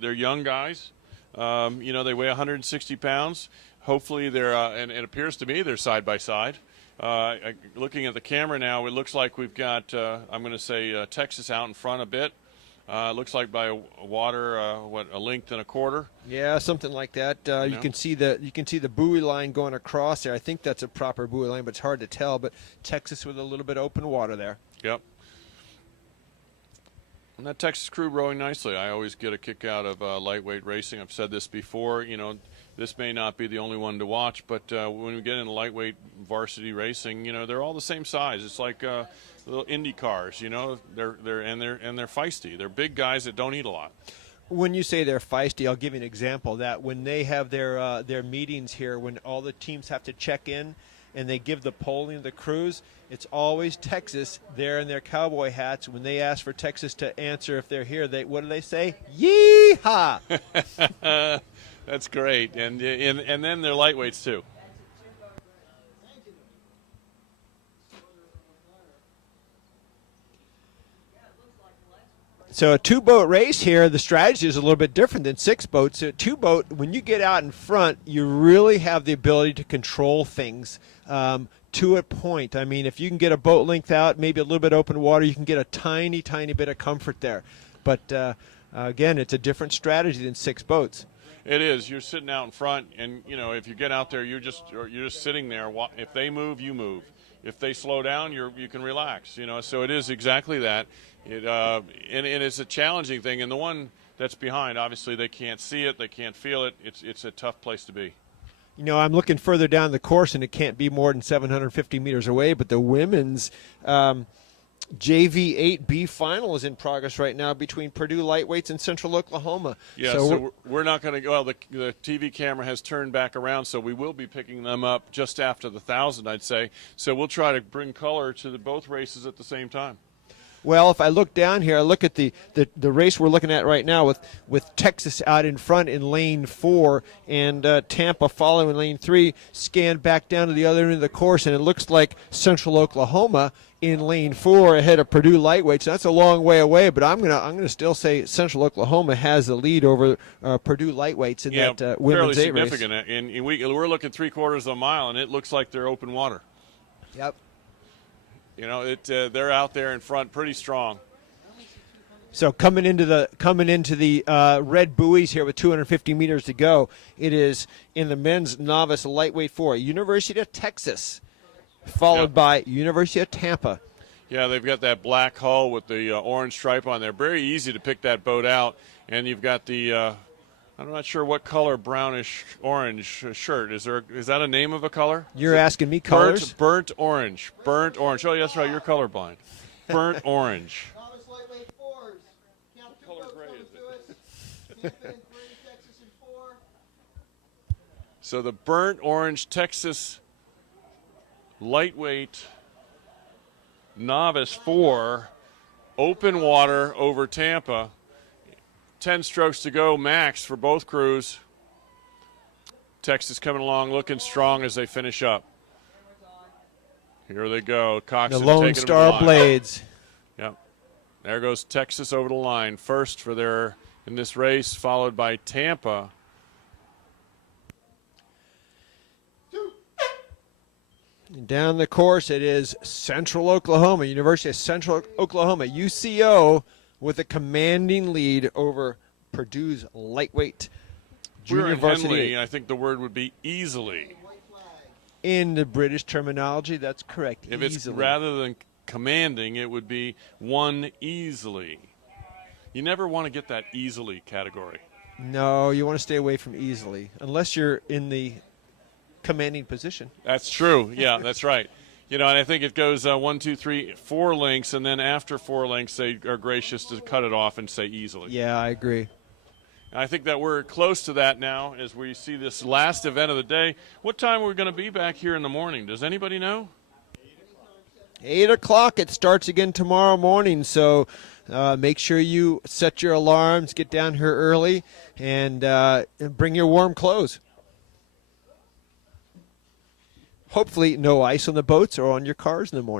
They're young guys. You know, they weigh 160 pounds. Hopefully they're, and it appears to me they're side by side. Looking at the camera now, it looks like we've got, I'm going to say Texas out in front a bit. Looks like by water, a length and a quarter. Yeah, something like that. You can see the buoy line going across there. I think that's a proper buoy line, but it's hard to tell. But Texas with a little bit open water there. Yep. And that Texas crew rowing nicely. I always get a kick out of lightweight racing. I've said this before. You know, this may not be the only one to watch, but when we get into lightweight varsity racing, you know, they're all the same size. It's like little Indy cars. You know, they're feisty. They're big guys that don't eat a lot. When you say they're feisty, I'll give you an example. That when they have their meetings here, when all the teams have to check in, and they give the polling to the crews, it's always Texas there in their cowboy hats. When they ask for Texas to answer if they're here, what do they say? Yee-haw! That's great. And then they're lightweights, too. So a two-boat race here, the strategy is a little bit different than six boats. So two-boat, when you get out in front, you really have the ability to control things to a point. I mean, if you can get a boat length out, maybe a little bit open water, you can get a tiny, tiny bit of comfort there. But, again, it's a different strategy than six boats. It is. You're sitting out in front, and, you know, if you get out there, you're just sitting there. If they move, you move. If they slow down, you can relax. You know, so it is exactly that. And it's a challenging thing. And the one that's behind, obviously, they can't see it, they can't feel it. It's a tough place to be. You know, I'm looking further down the course, and it can't be more than 750 meters away. But the women's JV 8B final is in progress right now between Purdue Lightweights and Central Oklahoma. Yeah, so we're not going to go. Well, the TV camera has turned back around, so we will be picking them up just after the 1,000, I'd say. So we'll try to bring color to both races at the same time. Well, if I look down here, I look at the race we're looking at right now with Texas out in front in lane 4 and Tampa following lane 3, scan back down to the other end of the course, and it looks like Central Oklahoma in lane 4 ahead of Purdue Lightweights. That's a long way away, but I'm gonna still say Central Oklahoma has the lead over Purdue Lightweights in that women's 8 race. Fairly significant, and we're looking 3/4 of a mile, and it looks like they're open water. Yep. You know, they're out there in front pretty strong. So coming into the red buoys here with 250 meters to go, it is in the men's novice lightweight 4, University of Texas, followed by University of Tampa. Yeah, they've got that black hull with the orange stripe on there. Very easy to pick that boat out. And you've got the I'm not sure what color, brownish orange shirt. Is that a name of a color? You're asking me colors? Burnt orange. Burnt orange. Oh, that's right. You're colorblind. Burnt orange. Novice lightweight 4s. Count two Color boats gray coming is to us. Tampa in 3, Texas in 4. So the burnt orange Texas lightweight novice 4, open water over Tampa. 10 strokes to go max for both crews. Texas coming along looking strong as they finish up. Here they go. Coxon the Lone taking Star them Blades. Yep. There goes Texas over the line. First in this race, followed by Tampa. Down the course, it is Central Oklahoma, University of Central Oklahoma, UCO, with a commanding lead over Purdue's lightweight junior varsity. Henley, I think the word would be easily. In the British terminology, that's correct. If easily. it's rather than commanding, it would be won easily. You never want to get that easily category. No, you want to stay away from easily, unless you're in the commanding position. That's true. Yeah, that's right. You know, and I think it goes 1, 2, 3, 4 lengths, and then after 4 lengths, they are gracious to cut it off and say easily. Yeah, I agree. And I think that we're close to that now as we see this last event of the day. What time are we going to be back here in the morning? Does anybody know? 8 o'clock. It starts again tomorrow morning, so make sure you set your alarms, get down here early, and bring your warm clothes. Hopefully no ice on the boats or on your cars in the morning.